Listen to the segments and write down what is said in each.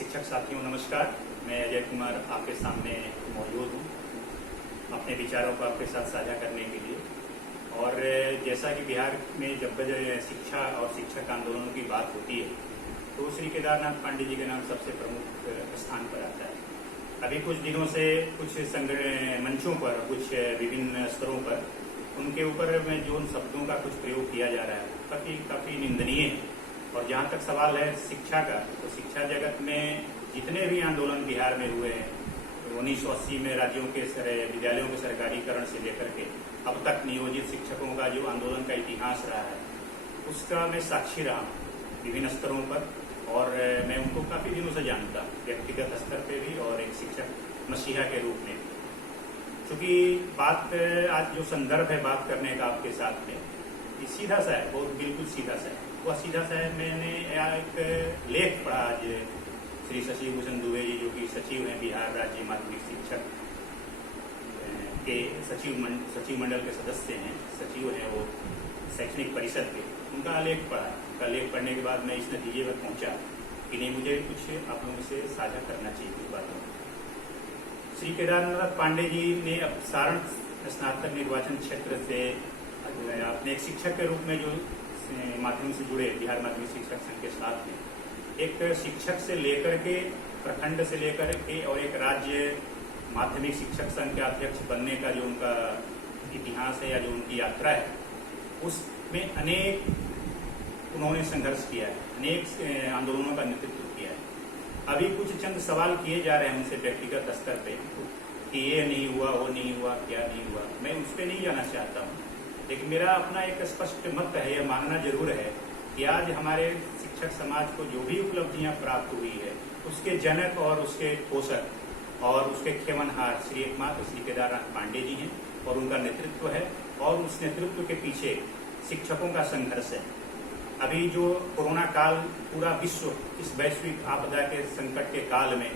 शिक्षक साथियों नमस्कार। मैं अजय कुमार आपके सामने मौजूद हूँ अपने विचारों को आपके साथ साझा करने के लिए। और जैसा कि बिहार में जब शिक्षा और शिक्षक आंदोलनों की बात होती है तो श्री केदारनाथ पांडे जी का नाम सबसे प्रमुख स्थान पर आता है। अभी कुछ दिनों से कुछ मंचों पर, कुछ विभिन्न स्तरों पर उनके ऊपर में जो शब्दों का कुछ प्रयोग किया जा रहा है काफ़ी निंदनीय है। और जहाँ तक सवाल है शिक्षा का, तो शिक्षा जगत में जितने भी आंदोलन बिहार में हुए हैं 1980 में राज्यों के विद्यालयों के सरकारीकरण से लेकर के अब तक नियोजित शिक्षकों का जो आंदोलन का इतिहास रहा है उसका मैं साक्षी रहा हूँ विभिन्न स्तरों पर। और मैं उनको काफ़ी दिनों से जानता हूँ, व्यक्तिगत स्तर पे भी और एक शिक्षक मसीहा के रूप में। क्योंकि बात आज जो संदर्भ है बात करने का आपके साथ में सीधा सा है, बहुत बिल्कुल सीधा सा है। वह सीधा सा है, मैंने एक लेख पढ़ा आज श्री शशि भूषण दुबे जी जो कि सचिव हैं बिहार राज्य माध्यमिक शिक्षक के सचिव मंडल के सदस्य हैं, सचिव हैं वो शैक्षणिक परिषद के। उनका लेख पढ़ा। उनका लेख पढ़ने के बाद मैं इस नतीजे पर पहुंचा कि नहीं, मुझे कुछ आप लोगों से साझा करना चाहिए कुछ बातों। श्री केदारनाथ पांडे जी ने अब सारण स्नातक निर्वाचन क्षेत्र से अपने एक शिक्षक के रूप में जो माध्यम से जुड़े बिहार माध्यमिक शिक्षक संघ के साथ में एक शिक्षक से लेकर के प्रखंड से लेकर के और एक राज्य माध्यमिक शिक्षक संघ के अध्यक्ष बनने का जो उनका इतिहास है या जो उनकी यात्रा है उसमें अनेक उन्होंने संघर्ष किया है, अनेक आंदोलनों का नेतृत्व किया है। अभी कुछ चंद सवाल किए जा रहे हैं उनसे व्यक्तिगत स्तर पे कि ये नहीं हुआ, वो नहीं हुआ, क्या नहीं हुआ। मैं उस पर नहीं जाना चाहता हूँ, लेकिन मेरा अपना एक स्पष्ट मत है, यह मानना जरूर है कि आज हमारे शिक्षक समाज को जो भी उपलब्धियां प्राप्त हुई है उसके जनक और उसके पोषक और उसके खेवनहार श्री एकमात्र श्री केदारनाथ पांडे जी हैं और उनका नेतृत्व है। और उस नेतृत्व के पीछे शिक्षकों का संघर्ष है। अभी जो कोरोना काल पूरा विश्व इस वैश्विक आपदा के संकट के काल में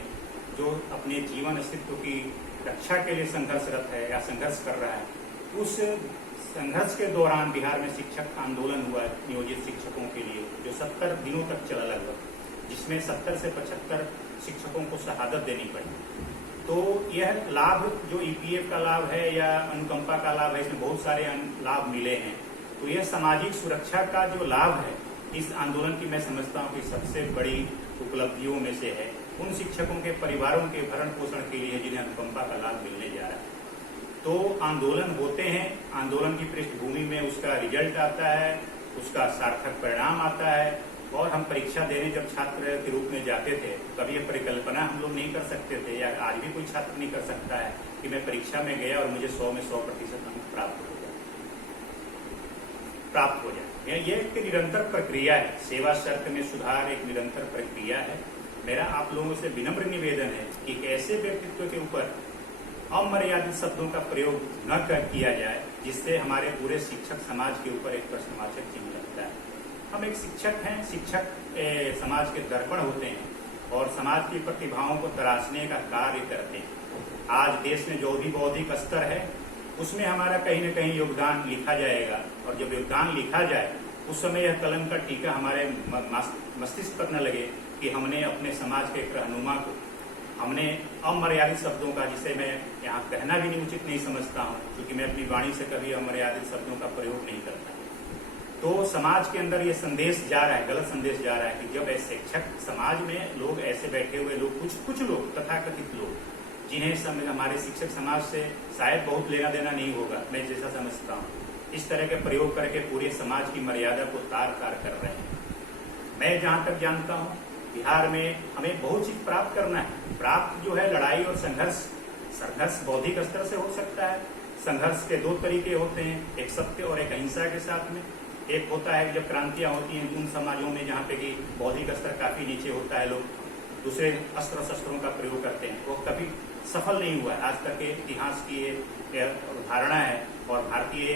जो अपने जीवन अस्तित्व की रक्षा के लिए संघर्षरत है या संघर्ष कर रहा है, उस संघर्ष के दौरान बिहार में शिक्षक आंदोलन हुआ नियोजित शिक्षकों के लिए जो 70 दिनों तक चला लगभग, जिसमें 70 से 75 शिक्षकों को शहादत देनी पड़ी। तो यह लाभ जो ईपीएफ का लाभ है या अनुकंपा का लाभ है, इसमें बहुत सारे लाभ मिले हैं। तो यह सामाजिक सुरक्षा का जो लाभ है इस आंदोलन की मैं समझता हूँ कि सबसे बड़ी उपलब्धियों में से है। उन शिक्षकों के परिवारों के भरण पोषण के लिए जिन्हें अनुकंपा का लाभ मिलने जा रहा है। तो आंदोलन होते हैं, आंदोलन की पृष्ठभूमि में उसका रिजल्ट आता है, उसका सार्थक परिणाम आता है। और हम परीक्षा देने जब छात्र के रूप में जाते थे कभी यह परिकल्पना हम लोग नहीं कर सकते थे, या आज भी कोई छात्र नहीं कर सकता है कि मैं परीक्षा में गया और मुझे 100 में 100% अंक प्राप्त हो जाए। ये एक निरंतर प्रक्रिया है। सेवा शर्त में सुधार एक निरंतर प्रक्रिया है। मेरा आप लोगों से विनम्र निवेदन है कि ऐसे व्यक्तित्व के ऊपर अमर्यादित शब्दों का प्रयोग न किया जाए जिससे हमारे पूरे शिक्षक समाज के ऊपर एक प्रश्नवाचक चिन्ह लगता है। हम एक शिक्षक हैं, शिक्षक समाज के दर्पण होते हैं और समाज की प्रतिभाओं को तराशने का कार्य करते हैं। आज देश में जो भी बौद्धिक स्तर है उसमें हमारा कहीं न कहीं योगदान लिखा जाएगा, और जब योगदान लिखा जाए उस समय यह कलम का टीका हमारे मस्तिष्क पर न लगे कि हमने अपने समाज के एक रहनुमा को हमने अमर्यादित शब्दों का, जिसे मैं यहाँ कहना भी नहीं उचित नहीं समझता हूँ क्योंकि मैं अपनी वाणी से कभी अमर्यादित शब्दों का प्रयोग नहीं करता। तो समाज के अंदर ये संदेश जा रहा है, गलत संदेश जा रहा है कि जब ऐसे शिक्षक समाज में लोग ऐसे बैठे हुए लोग, कुछ लोग तथाकथित लोग जिन्हें हमारे शिक्षक समाज से शायद बहुत लेना देना नहीं होगा, मैं जैसा समझता हूँ, इस तरह के प्रयोग करके पूरे समाज की मर्यादा को तार-तार कर रहे हैं। मैं जहाँ तक जानता हूँ बिहार में हमें बहुत चीज प्राप्त करना है। प्राप्त जो है लड़ाई और संघर्ष बौद्धिक स्तर से हो सकता है। संघर्ष के 2 तरीके होते हैं, एक सत्य और एक अहिंसा के साथ में। एक होता है जब क्रांतियां होती हैं उन समाजों में जहाँ पे कि बौद्धिक स्तर काफी नीचे होता है, लोग दूसरे अस्त्र शस्त्रों का प्रयोग करते हैं, वो कभी सफल नहीं हुआ है। आज तक के इतिहास की ये धारणा है और भारतीय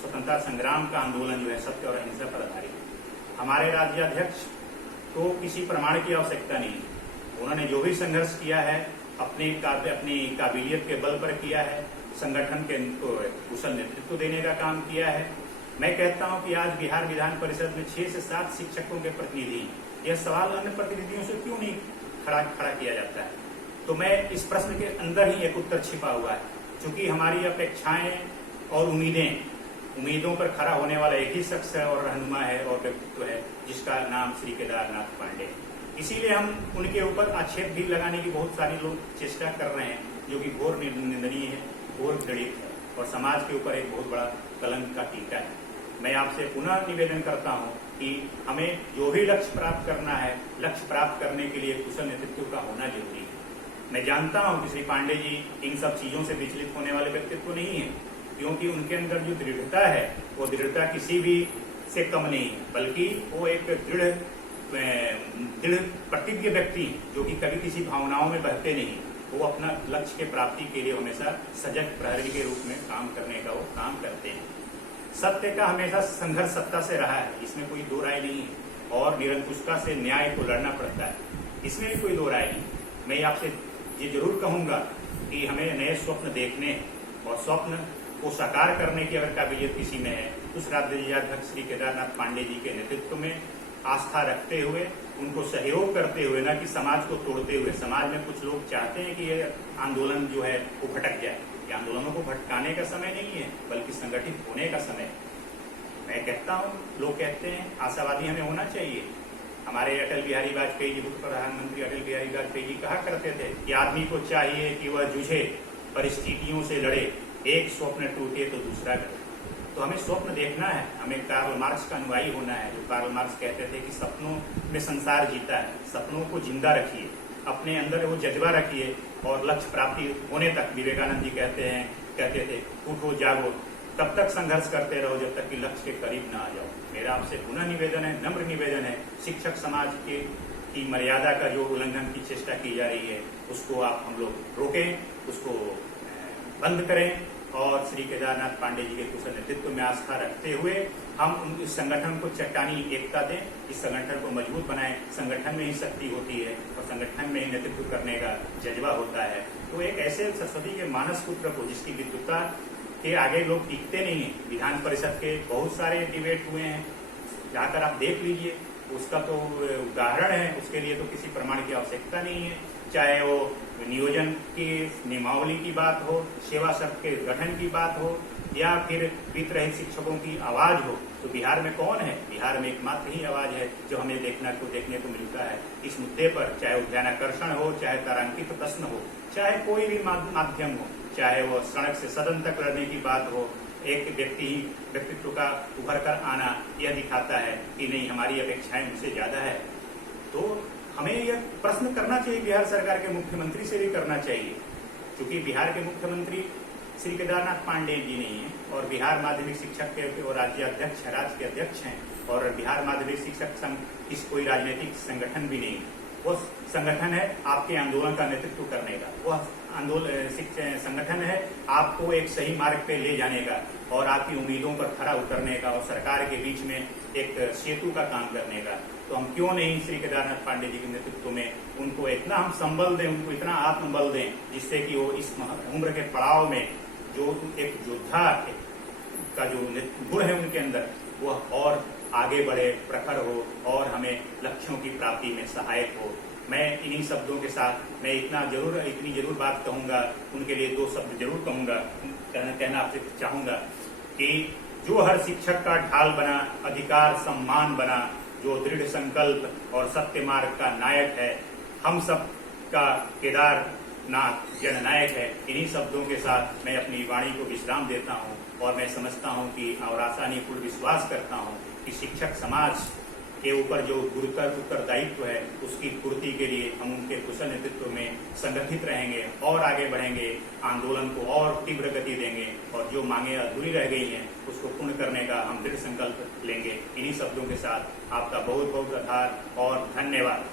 स्वतंत्रता संग्राम का आंदोलन जो है सत्य और अहिंसा पर आधारित है। हमारे राज्याध्यक्ष तो किसी प्रमाण की आवश्यकता नहीं है। उन्होंने जो भी संघर्ष किया है अपनी काबिलियत के बल पर किया है, संगठन के कुशल नेतृत्व देने का काम किया है। मैं कहता हूं कि आज बिहार विधान परिषद में 6 से 7 शिक्षकों के प्रतिनिधि, यह सवाल अन्य प्रतिनिधियों से क्यों नहीं खड़ा किया जाता है। तो मैं इस प्रश्न के अंदर ही एक उत्तर छिपा हुआ है, क्योंकि हमारी अपेक्षाएं और उम्मीदों पर खड़ा होने वाला एक ही शख्स है और रहनुमा है और व्यक्तित्व है, जिसका नाम श्री केदारनाथ पांडे है। इसीलिए हम उनके ऊपर आक्षेप भी लगाने की बहुत सारे लोग चेष्टा कर रहे हैं, जो कि घोर निंदनीय है, घोर घृणित है और समाज के ऊपर एक बहुत बड़ा कलंक का टीका है। मैं आपसे पुनः निवेदन करता हूं कि हमें जो भी लक्ष्य प्राप्त करना है, लक्ष्य प्राप्त करने के लिए कुशल नेतृत्व का होना जरूरी है। मैं जानता हूं कि श्री पांडे जी इन सब चीजों से विचलित होने वाले व्यक्तित्व नहीं है, क्योंकि उनके अंदर जो दृढ़ता है वो दृढ़ता किसी भी से कम नहीं है, बल्कि वो एक दृढ़ प्रतिज्ञ व्यक्ति जो कि कभी किसी भावनाओं में बहते नहीं। वो अपना लक्ष्य के प्राप्ति के लिए हमेशा सजग प्रहरी के रूप में काम करने का वो काम करते हैं। सत्य का हमेशा संघर्ष सत्ता से रहा है, इसमें कोई दो राय नहीं है, और निरंकुशता से न्याय को लड़ना पड़ता है, इसमें भी कोई दो राय नहीं। मैं आपसे ये जरूर कहूंगा कि हमें नए स्वप्न देखने और स्वप्न को साकार करने की अगर काबिलियत किसी में है, उस राज्याध्यक्ष श्री केदारनाथ पांडे जी के नेतृत्व में आस्था रखते हुए, उनको सहयोग करते हुए, न कि समाज को तोड़ते हुए। समाज में कुछ लोग चाहते हैं कि ये आंदोलन जो है वो भटक जाए। ये आंदोलनों को भटकाने का समय नहीं है, बल्कि संगठित होने का समय है। मैं कहता हूँ, लोग कहते हैं आशावादी हमें होना चाहिए। हमारे अटल बिहारी वाजपेयी जी, पूर्व प्रधानमंत्री अटल बिहारी वाजपेयी जी कहा करते थे कि आदमी को चाहिए कि वह जूझे, परिस्थितियों से लड़े, एक स्वप्न टूटे तो दूसरा गढ़े। तो हमें स्वप्न देखना है, हमें कार्ल मार्क्स का अनुयायी होना है। जो कार्ल मार्क्स कहते थे कि सपनों में संसार जीता है, सपनों को जिंदा रखिए, अपने अंदर वो जज्बा रखिए और लक्ष्य प्राप्ति होने तक, विवेकानंद जी कहते थे उठो जागो, तब तक संघर्ष करते रहो जब तक कि लक्ष्य के करीब ना आ जाओ। मेरा आपसे पुनः निवेदन है, नम्र निवेदन है, शिक्षक समाज की मर्यादा का जो उल्लंघन की चेष्टा की जा रही है, उसको हम लोग रोकें, उसको बंद करें और श्री केदारनाथ पांडे जी के कुशल नेतृत्व में आस्था रखते हुए हम इस संगठन को चट्टानी एकता दें, इस संगठन को मजबूत बनाएं। संगठन में ही शक्ति होती है और संगठन में ही नेतृत्व करने का जज्बा होता है। तो एक ऐसे सरस्वती के मानस पुत्र को, जिसकी विद्वता के आगे लोग टिकते नहीं है, विधान परिषद के बहुत सारे डिबेट हुए हैं, जाकर आप देख लीजिए, उसका तो उदाहरण है। उसके लिए तो किसी प्रमाण की आवश्यकता नहीं है, चाहे वो नियोजन की नियमावली की बात हो, सेवा शर्त के गठन की बात हो, या फिर वित्त रहित शिक्षकों की आवाज हो। तो बिहार में कौन है? बिहार में एकमात्र ही आवाज है जो हमें देखने को मिलता है इस मुद्दे पर, चाहे उद्यानाकर्षण हो, चाहे तारांकित प्रश्न हो, चाहे कोई भी माध्यम हो, चाहे वो सड़क से सदन तक लड़ने की बात हो। एक व्यक्तित्व का उभर कर आना यह दिखाता है कि नहीं, हमारी अपेक्षाएं उनसे ज्यादा है। तो हमें यह प्रश्न करना चाहिए, बिहार सरकार के मुख्यमंत्री से भी करना चाहिए, क्योंकि बिहार के मुख्यमंत्री श्री केदारनाथ पांडे जी नहीं है और बिहार माध्यमिक शिक्षक के वो राज्याध्यक्ष राज्य के अध्यक्ष हैं, और बिहार माध्यमिक शिक्षक संघ इस कोई राजनीतिक संगठन भी नहीं है। वो संगठन है आपके आंदोलन का नेतृत्व करने का, वह संगठन है आपको एक सही मार्ग पे ले जाने का और आपकी उम्मीदों पर खरा उतरने का और सरकार के बीच में एक सेतु का काम करने का। तो हम क्यों नहीं श्री केदारनाथ पांडे जी के नेतृत्व में उनको इतना हम संबल दें, उनको इतना आत्मबल दें, जिससे कि वो इस उम्र के पड़ाव में जो एक योद्धा का जो गुण है उनके अंदर, वह और आगे बढ़े, प्रखर हो और हमें लक्ष्यों की प्राप्ति में सहायक हो। मैं इन्हीं शब्दों के साथ मैं इतनी जरूर बात कहूंगा, उनके लिए दो शब्द जरूर कहना आपसे चाहूंगा कि जो हर शिक्षक का ढाल बना, अधिकार सम्मान बना, जो दृढ़ संकल्प और सत्य मार्ग का नायक है, हम सब का केदारनाथ जननायक है। इन्हीं शब्दों के साथ मैं अपनी वाणी को विश्राम देता हूं और मैं समझता हूं कि और आसानीपूर्ण विश्वास करता हूं कि शिक्षक समाज के ऊपर जो गुरुतर उत्तरदायित्व है, उसकी पूर्ति के लिए हम उनके कुशल नेतृत्व में संगठित रहेंगे और आगे बढ़ेंगे, आंदोलन को और तीव्र गति देंगे और जो मांगे अधूरी रह गई हैं उसको पूर्ण करने का हम दृढ़ संकल्प लेंगे। इन्हीं शब्दों के साथ आपका बहुत बहुत आभार और धन्यवाद।